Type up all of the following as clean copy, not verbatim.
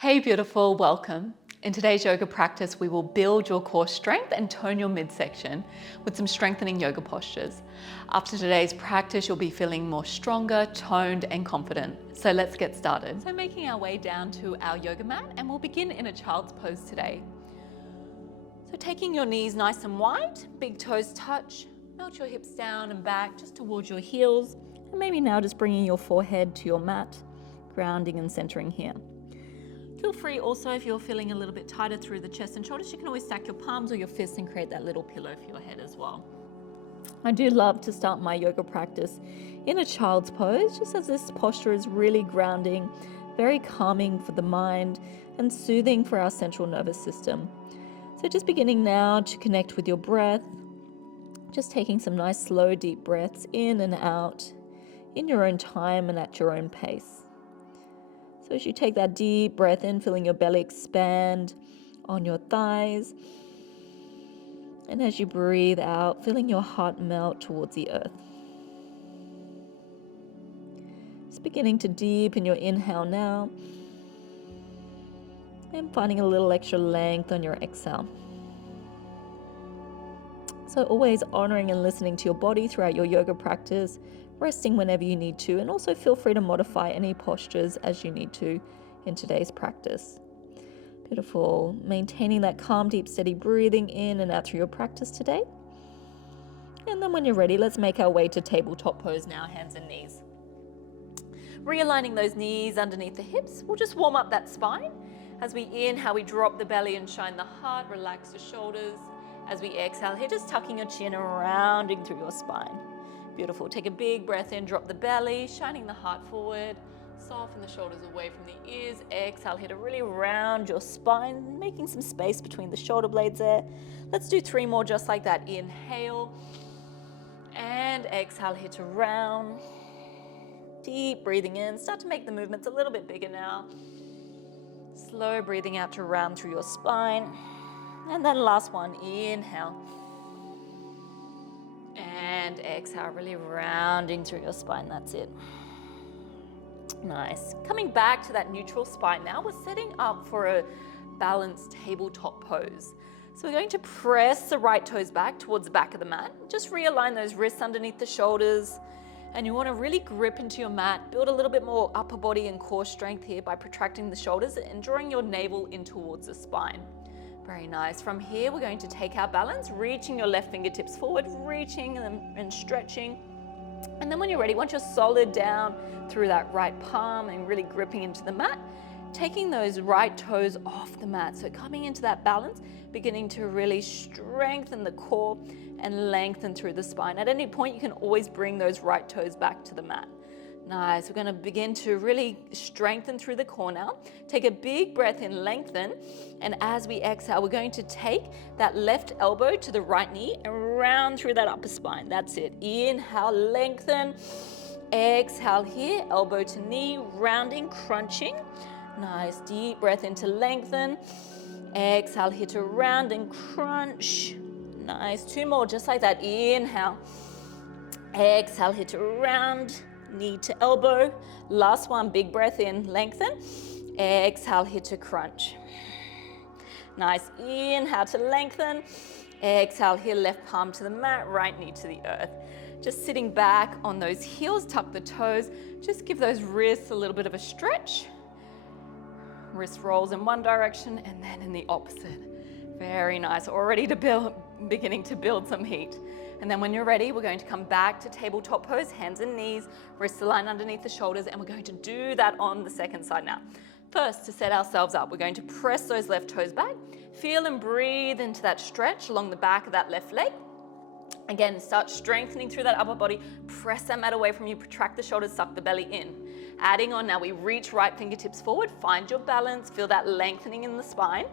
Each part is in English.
Hey beautiful, welcome. In today's yoga practice, we will build your core strength and tone your midsection with some strengthening yoga postures. After today's practice, you'll be feeling more stronger, toned and confident. So let's get started. So making our way down to our yoga mat, and we'll begin in a child's pose today. So taking your knees nice and wide, big toes touch, melt your hips down and back just towards your heels. And maybe now just bringing your forehead to your mat, grounding and centering here. Feel free also, if you're feeling a little bit tighter through the chest and shoulders, you can always stack your palms or your fists and create that little pillow for your head as well. I do love to start my yoga practice in a child's pose, just as this posture is really grounding, very calming for the mind and soothing for our central nervous system. So just beginning now to connect with your breath, just taking some nice slow deep breaths in and out in your own time and at your own pace. So as you take that deep breath in, feeling your belly expand on your thighs. And as you breathe out, feeling your heart melt towards the earth. Just beginning to deepen your inhale now. And finding a little extra length on your exhale. So always honoring and listening to your body throughout your yoga practice, resting whenever you need to, and also feel free to modify any postures as you need to in today's practice. Beautiful. Maintaining that calm, deep, steady breathing in and out through your practice today. And then when you're ready, let's make our way to tabletop pose now, hands and knees. Realigning those knees underneath the hips. We'll just warm up that spine. As we inhale, we drop the belly and shine the heart, relax the shoulders. As we exhale here, just tucking your chin and rounding through your spine. Beautiful. Take a big breath in, drop the belly, shining the heart forward, soften the shoulders away from the ears. Exhale here to really round your spine, making some space between the shoulder blades there. Let's do 3 more just like that. Inhale and exhale here to round. Deep breathing in. Start to make the movements a little bit bigger now. Slow breathing out to round through your spine. And then last one, inhale. And exhale, really rounding through your spine, that's it. Nice. Coming back to that neutral spine now, we're setting up for a balanced tabletop pose. So we're going to press the right toes back towards the back of the mat. Just realign those wrists underneath the shoulders. And you want to really grip into your mat, build a little bit more upper body and core strength here by protracting the shoulders and drawing your navel in towards the spine. Very nice. From here, we're going to take our balance, reaching your left fingertips forward, reaching and stretching. And then when you're ready, once you're solid down through that right palm and really gripping into the mat, taking those right toes off the mat. So coming into that balance, beginning to really strengthen the core and lengthen through the spine. At any point, you can always bring those right toes back to the mat. Nice. We're going to begin to really strengthen through the core now. Take a big breath in, lengthen. And as we exhale, we're going to take that left elbow to the right knee and round through that upper spine. That's it. Inhale, lengthen. Exhale here, elbow to knee, rounding, crunching. Nice. Deep breath in to lengthen. Exhale here to round and crunch. Nice. 2 more, just like that. Inhale. Exhale here to round. Knee to elbow. Last one, big breath in, lengthen. Exhale here to crunch. Nice. Inhale to lengthen. Exhale here, left palm to the mat, right knee to the earth. Just sitting back on those heels, tuck the toes. Just give those wrists a little bit of a stretch. Wrist rolls in one direction and then in the opposite. Very nice. Already beginning to build some heat. And then when you're ready, we're going to come back to tabletop pose, hands and knees, wrists aligned underneath the shoulders, and we're going to do that on the second side now. First, to set ourselves up, we're going to press those left toes back, feel and breathe into that stretch along the back of that left leg. Again, start strengthening through that upper body, press that mat away from you, protract the shoulders, suck the belly in. Adding on now, we reach right fingertips forward, find your balance, feel that lengthening in the spine.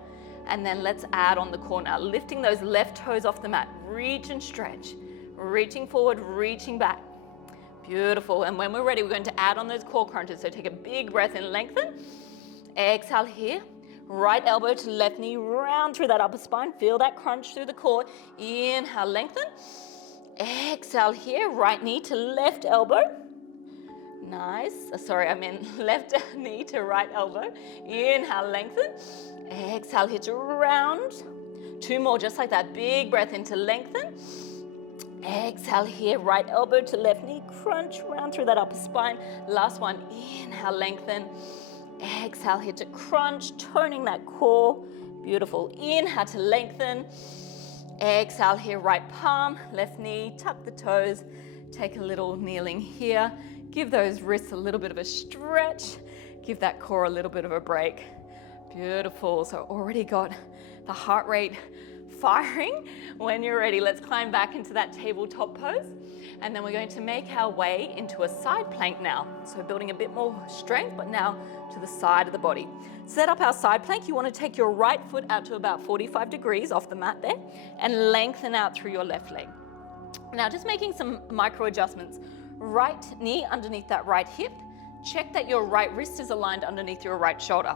And then let's add on the core now, lifting those left toes off the mat. Reach and stretch, reaching forward, reaching back. Beautiful. And when we're ready, we're going to add on those core crunches. So take a big breath in, lengthen. Exhale here. Right elbow to left knee, round through that upper spine. Feel that crunch through the core. Inhale, lengthen. Exhale here, right knee to left elbow. Nice. Sorry, I meant left knee to right elbow. Inhale, lengthen. Exhale, hitch around. 2 more, just like that. Big breath in to lengthen. Exhale here, right elbow to left knee. Crunch round through that upper spine. Last one, inhale, lengthen. Exhale here to crunch, toning that core. Beautiful. Inhale to lengthen. Exhale here, right palm, left knee, tuck the toes. Take a little kneeling here. Give those wrists a little bit of a stretch. Give that core a little bit of a break. Beautiful. So already got the heart rate firing. When you're ready, let's climb back into that tabletop pose. And then we're going to make our way into a side plank now. So building a bit more strength, but now to the side of the body. Set up our side plank. You want to take your right foot out to about 45 degrees off the mat there and lengthen out through your left leg. Now just making some micro adjustments. Right knee underneath that right hip. Check that your right wrist is aligned underneath your right shoulder.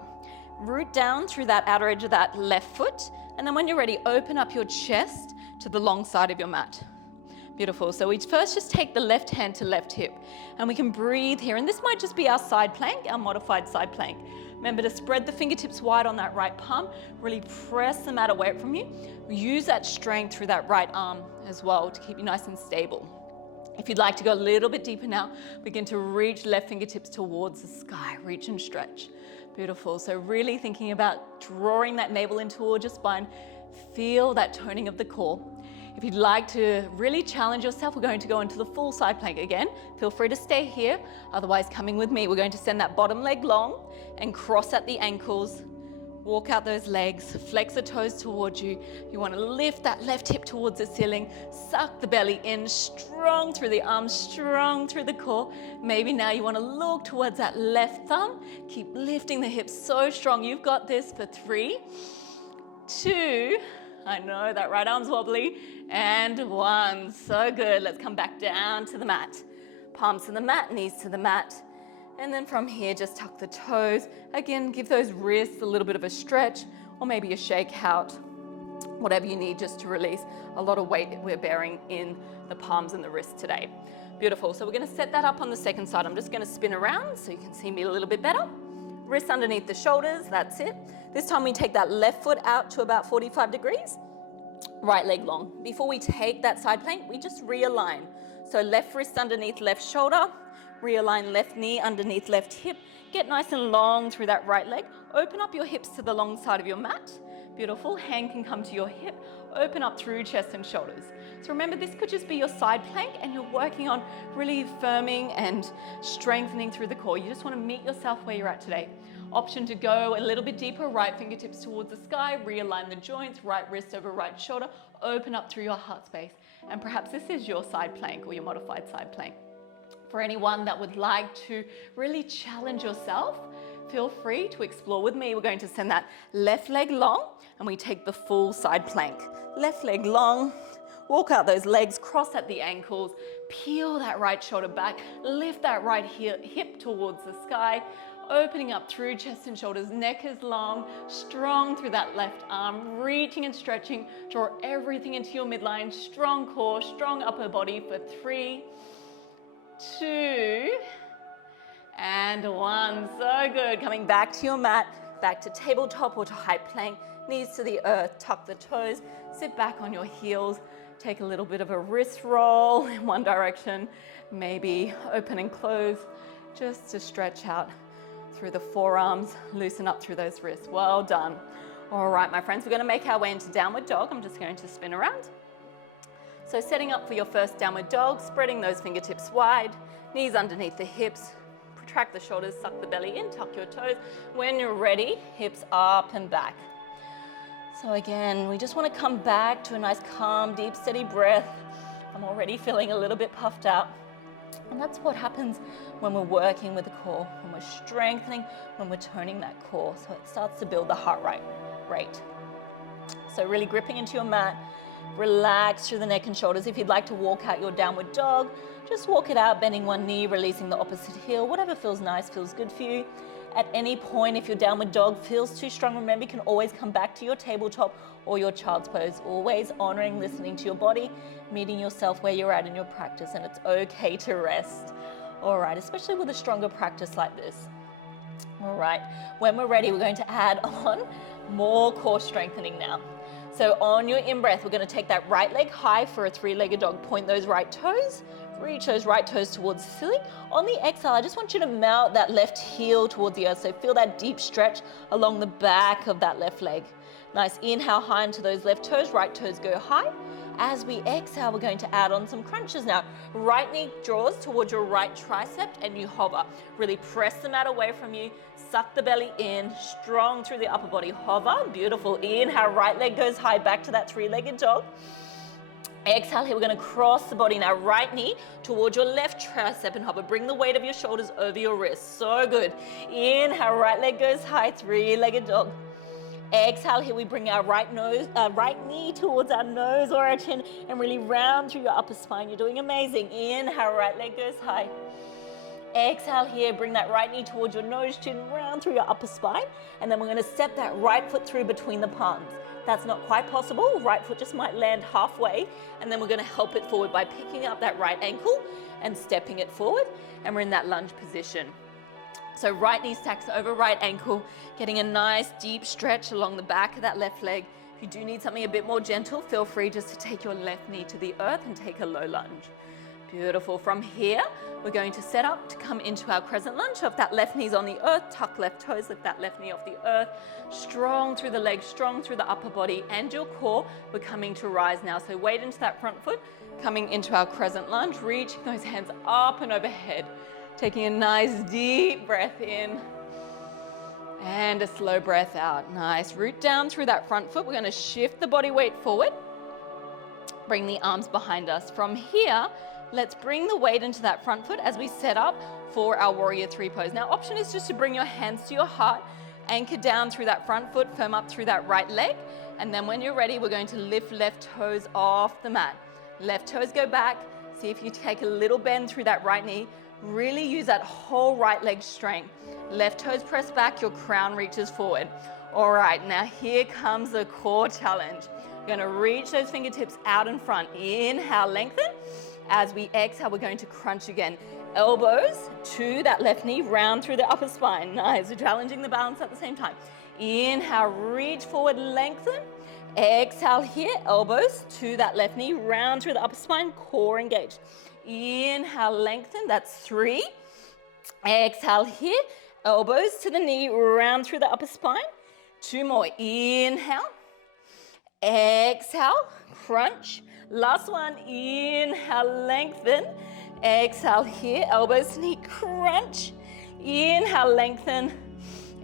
Root down through that outer edge of that left foot. And then when you're ready, open up your chest to the long side of your mat. Beautiful. So we first just take the left hand to left hip and we can breathe here. And this might just be our side plank, our modified side plank. Remember to spread the fingertips wide on that right palm. Really press the mat away from you. Use that strength through that right arm as well to keep you nice and stable. If you'd like to go a little bit deeper now, begin to reach left fingertips towards the sky. Reach and stretch. Beautiful. So really thinking about drawing that navel in towards your spine. Feel that toning of the core. If you'd like to really challenge yourself, we're going to go into the full side plank again. Feel free to stay here. Otherwise, coming with me, we're going to send that bottom leg long and cross at the ankles. Walk out those legs, flex the toes towards you. You want to lift that left hip towards the ceiling. Suck the belly in, strong through the arms, strong through the core. Maybe now you want to look towards that left thumb. Keep lifting the hips so strong. You've got this for 3, 2, I know that right arm's wobbly, and 1. So good. Let's come back down to the mat. Palms to the mat, knees to the mat. And then from here, just tuck the toes. Again, give those wrists a little bit of a stretch or maybe a shake out. Whatever you need just to release a lot of weight we're bearing in the palms and the wrists today. Beautiful. So we're going to set that up on the second side. I'm just going to spin around so you can see me a little bit better. Wrists underneath the shoulders. That's it. This time we take that left foot out to about 45 degrees. Right leg long. Before we take that side plank, we just realign. So left wrist underneath left shoulder. Realign left knee underneath left hip. Get nice and long through that right leg. Open up your hips to the long side of your mat. Beautiful. Hand can come to your hip. Open up through chest and shoulders. So remember, this could just be your side plank and you're working on really firming and strengthening through the core. You just want to meet yourself where you're at today. Option to go a little bit deeper, right fingertips towards the sky, realign the joints, right wrist over right shoulder, open up through your heart space. And perhaps this is your side plank or your modified side plank. For anyone that would like to really challenge yourself, feel free to explore with me. We're going to send that left leg long and we take the full side plank. Left leg long, walk out those legs, cross at the ankles, peel that right shoulder back, lift that right hip towards the sky, opening up through chest and shoulders, neck is long, strong through that left arm, reaching and stretching, draw everything into your midline, strong core, strong upper body for 3, 2, and 1. So good. Coming back to your mat, back to tabletop or to high plank, knees to the earth, tuck the toes, sit back on your heels, take a little bit of a wrist roll in one direction, maybe open and close, just to stretch out through the forearms, loosen up through those wrists. Well done. All right, my friends, we're going to make our way into downward dog. I'm just going to spin around. So setting up for your first downward dog, spreading those fingertips wide, knees underneath the hips, protract the shoulders, suck the belly in, tuck your toes. When you're ready, hips up and back. So again, we just want to come back to a nice calm, deep, steady breath. I'm already feeling a little bit puffed out. And that's what happens when we're working with the core, when we're strengthening, when we're toning that core. So it starts to build the heart rate. So really gripping into your mat, relax through the neck and shoulders. If you'd like to walk out your downward dog, just walk it out, bending one knee, releasing the opposite heel. Whatever feels nice, feels good for you. At any point, if your downward dog feels too strong, remember you can always come back to your tabletop or your child's pose. Always honoring, listening to your body, meeting yourself where you're at in your practice, and it's okay to rest. All right, especially with a stronger practice like this. All right, when we're ready, we're going to add on more core strengthening now. So on your in-breath, we're going to take that right leg high for a three-legged dog. Point those right toes, reach those right toes towards the ceiling. On the exhale, I just want you to melt that left heel towards the earth. So feel that deep stretch along the back of that left leg. Nice, inhale high into those left toes, right toes go high. As we exhale, we're going to add on some crunches now. Right knee draws towards your right tricep and you hover. Really press the mat away from you. Suck the belly in, strong through the upper body. Hover, beautiful. Inhale, right leg goes high, back to that three-legged dog. Exhale here, we're going to cross the body now. Right knee towards your left tricep and hover. Bring the weight of your shoulders over your wrists. So good. Inhale, right leg goes high, three-legged dog. Exhale here, we bring our right knee towards our nose or our chin and really round through your upper spine. You're doing amazing. Inhale, right leg goes high. Exhale here, bring that right knee towards your nose, chin, round through your upper spine. And then we're gonna step that right foot through between the palms. That's not quite possible. Right foot just might land halfway. And then we're gonna help it forward by picking up that right ankle and stepping it forward. And we're in that lunge position. So right knee stacks over right ankle, getting a nice deep stretch along the back of that left leg. If you do need something a bit more gentle, feel free just to take your left knee to the earth and take a low lunge. Beautiful. From here, we're going to set up to come into our crescent lunge. So if that left knee's on the earth, tuck left toes, lift that left knee off the earth. Strong through the legs, strong through the upper body and your core. We're coming to rise now. So weight into that front foot, coming into our crescent lunge, reaching those hands up and overhead. Taking a nice deep breath in and a slow breath out. Nice. Root down through that front foot. We're going to shift the body weight forward. Bring the arms behind us. From here, let's bring the weight into that front foot as we set up for our warrior three pose. Now, option is just to bring your hands to your heart, anchor down through that front foot, firm up through that right leg. And then when you're ready, we're going to lift left toes off the mat. Left toes go back. See if you take a little bend through that right knee. Really use that whole right leg strength. Left toes press back, your crown reaches forward. All right, now here comes the core challenge. We're going to reach those fingertips out in front. Inhale, lengthen. As we exhale, we're going to crunch again. Elbows to that left knee, round through the upper spine. Nice, we're challenging the balance at the same time. Inhale, reach forward, lengthen. Exhale here, elbows to that left knee, round through the upper spine, core engaged. Inhale, lengthen, that's 3. Exhale here, elbows to the knee, round through the upper spine. 2 more, inhale. Exhale, crunch. Last one, inhale, lengthen. Exhale here, elbows to knee, crunch. Inhale, lengthen.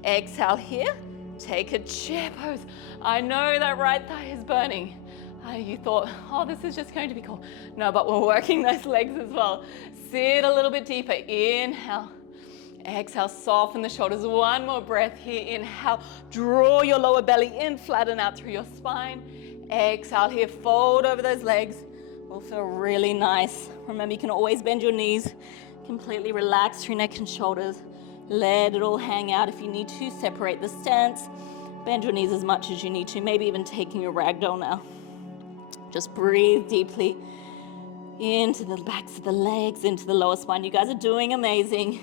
Exhale here, take a chair pose. I know that right thigh is burning. You thought, oh, this is just going to be cool. No, but we're working those legs as well. Sit a little bit deeper. Inhale. Exhale, soften the shoulders. One more breath here. Inhale, draw your lower belly in, flatten out through your spine. Exhale here, fold over those legs. Will feel really nice. Remember, you can always bend your knees. Completely relax through neck and shoulders. Let it all hang out. If you need to, separate the stance. Bend your knees as much as you need to. Maybe even taking your ragdoll now. Just breathe deeply into the backs of the legs, into the lower spine. You guys are doing amazing.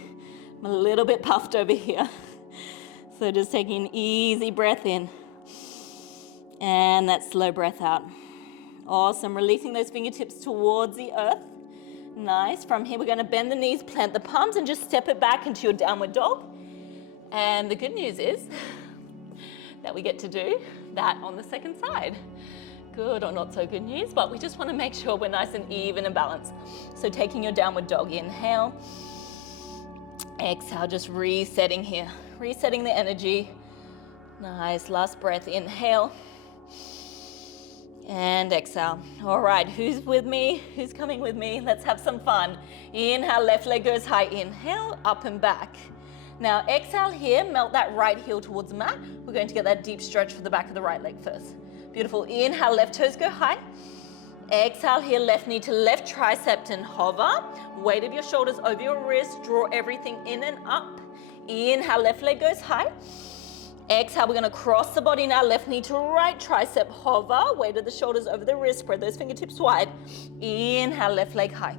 I'm a little bit puffed over here. So just taking an easy breath in. And that slow breath out. Awesome. Releasing those fingertips towards the earth. Nice. From here, we're going to bend the knees, plant the palms, and just step it back into your downward dog. And the good news is that we get to do that on the second side. Good or not so good news, but we just want to make sure we're nice and even and balanced. So taking your downward dog, inhale. Exhale, just resetting here. Resetting the energy. Nice. Last breath, inhale. And exhale. All right, who's with me? Who's coming with me? Let's have some fun. Inhale, left leg goes high. Inhale, up and back. Now exhale here, melt that right heel towards the mat. We're going to get that deep stretch for the back of the right leg first. Beautiful. Inhale, left toes go high. Exhale here, left knee to left tricep and hover. Weight of your shoulders over your wrist. Draw everything in and up. Inhale, left leg goes high. Exhale, we're going to cross the body now. Left knee to right tricep, hover. Weight of the shoulders over the wrist. Spread those fingertips wide. Inhale, left leg high.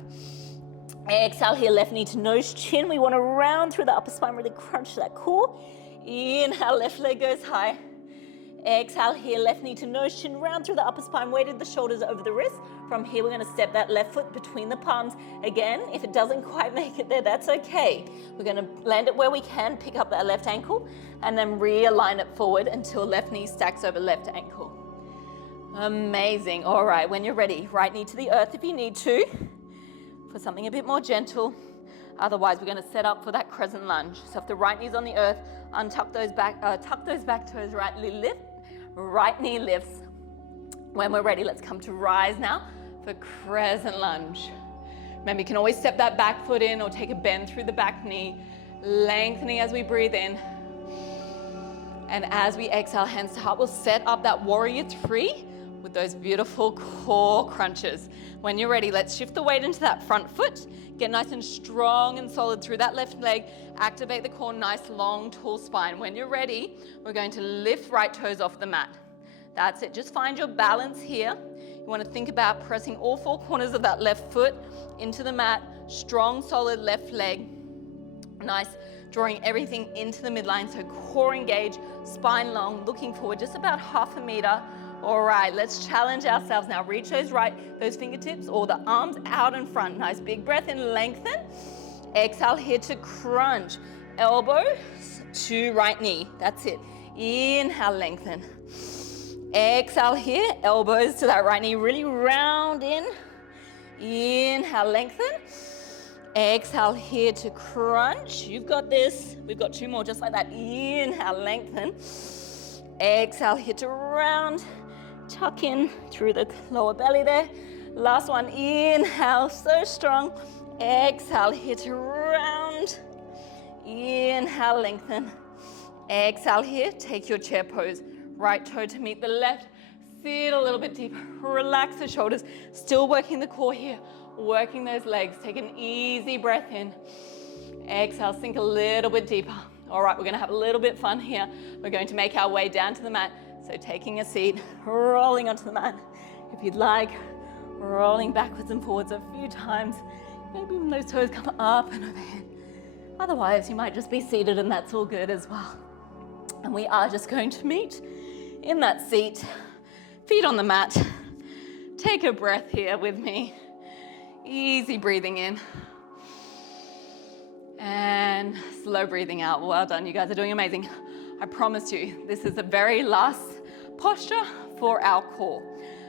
Exhale here, left knee to nose, chin. We want to round through the upper spine, really crunch that core. Inhale, left leg goes high. Exhale here, left knee to nose, chin, round through the upper spine, weighted the shoulders over the wrists. From here, we're going to step that left foot between the palms. Again, if it doesn't quite make it there, that's okay. We're going to land it where we can, pick up that left ankle, and then realign it forward until left knee stacks over left ankle. Amazing. All right, when you're ready, right knee to the earth if you need to, for something a bit more gentle. Otherwise, we're going to set up for that crescent lunge. So if the right knee's on the earth, tuck those back toes, right knee lifts. When we're ready, let's come to rise now for crescent lunge. Remember, you can always step that back foot in or take a bend through the back knee, lengthening as we breathe in. And as we exhale, hands to heart, we'll set up that warrior three with those beautiful core crunches. When you're ready, let's shift the weight into that front foot. Get nice and strong and solid through that left leg. Activate the core, nice, long, tall spine. When you're ready, we're going to lift right toes off the mat. That's it. Just find your balance here. You want to think about pressing all four corners of that left foot into the mat. Strong, solid left leg. Nice, drawing everything into the midline. So core engaged, spine long, looking forward just about 1/2 meter. All right, let's challenge ourselves now. Reach those fingertips or the arms out in front. Nice big breath in, lengthen. Exhale here to crunch. Elbows to right knee. That's it. Inhale, lengthen. Exhale here, elbows to that right knee. Really round in. Inhale, lengthen. Exhale here to crunch. You've got this. We've got 2 more just like that. Inhale, lengthen. Exhale here to round. Tuck in through the lower belly there. Last one, inhale, so strong. Exhale here to round. Inhale, lengthen. Exhale here, take your chair pose. Right toe to meet the left. Sit a little bit deeper. Relax the shoulders. Still working the core here. Working those legs. Take an easy breath in. Exhale, sink a little bit deeper. All right, we're going to have a little bit fun here. We're going to make our way down to the mat. So taking a seat, rolling onto the mat. If you'd like, rolling backwards and forwards a few times. Maybe when those toes come up and overhead. Otherwise, you might just be seated and that's all good as well. And we are just going to meet in that seat, feet on the mat. Take a breath here with me. Easy breathing in. And slow breathing out. Well done, you guys are doing amazing. I promise you, this is the very last posture for our core.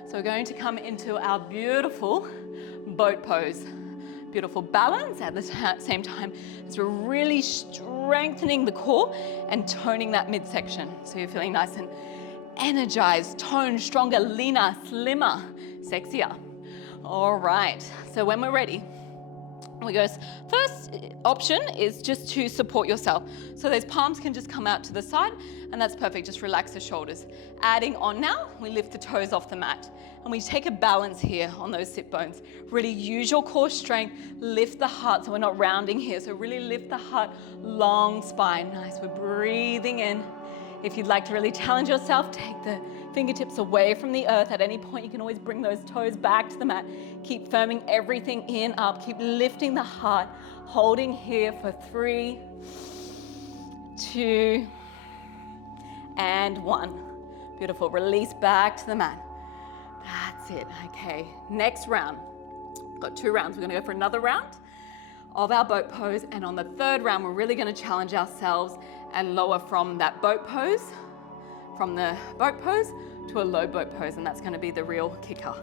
So we're going to come into our beautiful boat pose. Beautiful balance at the same time as we're really strengthening the core and toning that midsection. So you're feeling nice and energized, toned, stronger, leaner, slimmer, sexier. All right, so when we're ready, we go, first option is just to support yourself. So those palms can just come out to the side and that's perfect. Just relax the shoulders. Adding on now, we lift the toes off the mat and we take a balance here on those sit bones. Really use your core strength, lift the heart so we're not rounding here. So really lift the heart, long spine. Nice, we're breathing in. If you'd like to really challenge yourself, take the fingertips away from the earth. At any point, you can always bring those toes back to the mat. Keep firming everything in, up. Keep lifting the heart. Holding here for 3, 2, and 1. Beautiful. Release back to the mat. That's it. Okay. Next round. Got 2 rounds. We're going to go for another round of our boat pose. And on the 3rd round, we're really going to challenge ourselves and lower from that boat pose, from the boat pose to a low boat pose. And that's going to be the real kicker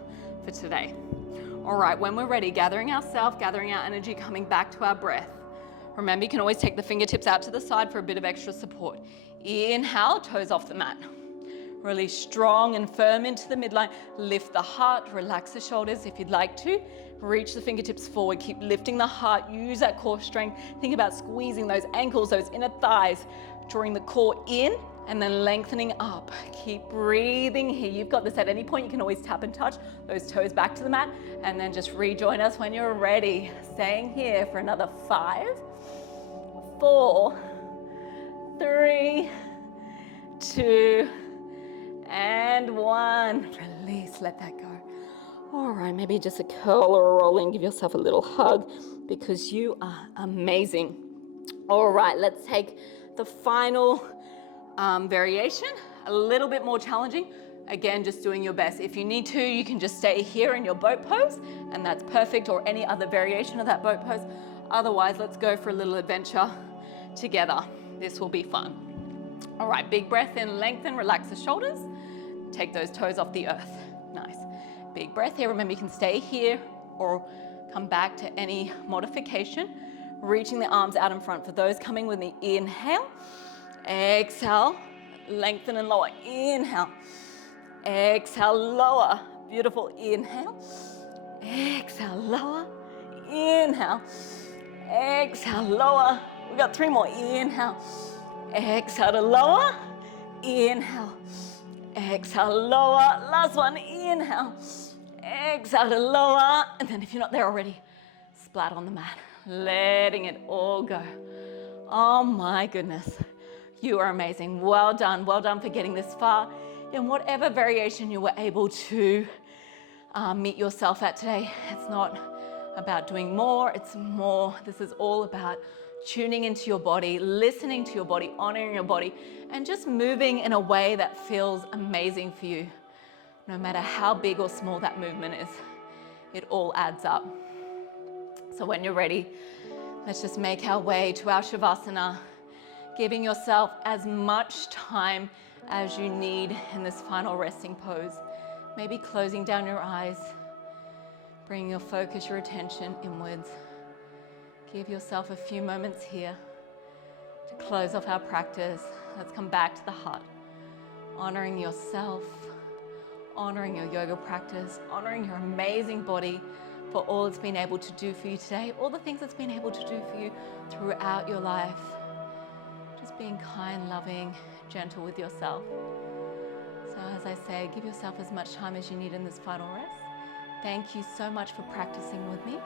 for today. All right, when we're ready, gathering ourselves, gathering our energy, coming back to our breath. Remember, you can always take the fingertips out to the side for a bit of extra support. Inhale, toes off the mat. Really strong and firm into the midline. Lift the heart, relax the shoulders if you'd like to. Reach the fingertips forward, keep lifting the heart, use that core strength. Think about squeezing those ankles, those inner thighs, drawing the core in and then lengthening up. Keep breathing here. You've got this. At any point, you can always tap and touch those toes back to the mat and then just rejoin us when you're ready. Staying here for another 5, 4, 3, 2, and 1. Release, let that go. All right, maybe just a curl or a roll in. Give yourself a little hug because you are amazing. All right, let's take the final variation, a little bit more challenging. Again, just doing your best. If you need to, you can just stay here in your boat pose, and that's perfect, or any other variation of that boat pose. Otherwise, let's go for a little adventure together. This will be fun. All right, big breath in, lengthen, relax the shoulders. Take those toes off the earth. Nice. Big breath here. Remember, you can stay here or come back to any modification. Reaching the arms out in front. For those coming with the inhale, exhale, lengthen and lower. Inhale, exhale, lower. Beautiful. Inhale, exhale, lower. Inhale, exhale, lower. We got 3 more. Inhale, exhale to lower. Inhale, exhale, lower. Last one. Inhale, exhale to lower. And then if you're not there already, splat on the mat, letting it all go. Oh my goodness. You are amazing. Well done. Well done for getting this far in whatever variation you were able to meet yourself at today. It's not about doing more. It's more. This is all about tuning into your body, listening to your body, honoring your body, and just moving in a way that feels amazing for you. No matter how big or small that movement is, it all adds up. So when you're ready, let's just make our way to our Savasana, giving yourself as much time as you need in this final resting pose. Maybe closing down your eyes, bringing your focus, your attention inwards. Give yourself a few moments here to close off our practice. Let's come back to the heart, honoring yourself, honoring your yoga practice, honoring your amazing body for all it's been able to do for you today, all the things it's been able to do for you throughout your life. Just being kind, loving, gentle with yourself. So as I say, give yourself as much time as you need in this final rest. Thank you so much for practicing with me.